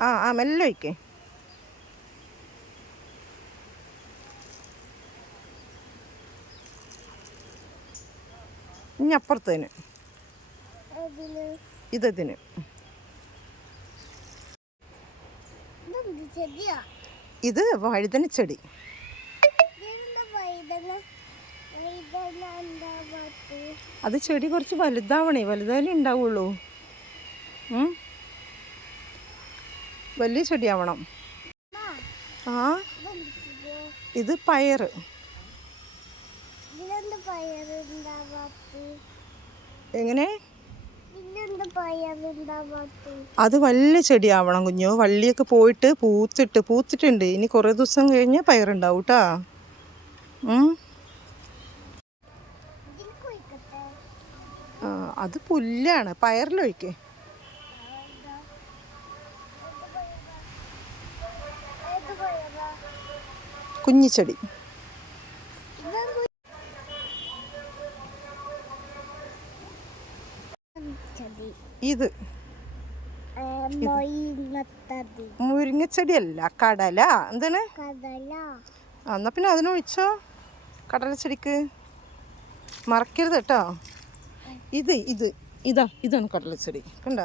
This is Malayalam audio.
ആ ആ മെല്ലെ ഒഴിക്കേ ഇനി അപ്പുറത്തേന് ഇതതിന് ഇത് വഴുതന ചെടി അത് ചെടി കുറച്ച് വലുതാവണേ വലുതായാലേ ഉണ്ടാവുള്ളൂ. വലിയ ചെടിയാവണം. ആ ഇത് പയറ്. എങ്ങനെ? അത് വലിയ ചെടിയാവണം കുഞ്ഞു. വള്ളിയൊക്കെ പോയിട്ട് പൂത്തിട്ട് പൂത്തിട്ടുണ്ട്. ഇനി കുറേ ദിവസം കഴിഞ്ഞാൽ പയറുണ്ടാവും കേട്ടാ അത് പുല്ലാണ്. പയറിലൊഴിക്കേ. കുഞ്ഞിച്ചെടി. ഇത്. മുരിങ്ങച്ചെടിയല്ല കടല. എന്താണ്? എന്നാ പിന്നെ അതിനൊഴിച്ചോ. കടലച്ചെടിക്ക്. മറക്കരുത് കേട്ടോ. ഇത് ഇത്. ഇതാ ഇതാണ് കടലച്ചെടി. കണ്ടോ?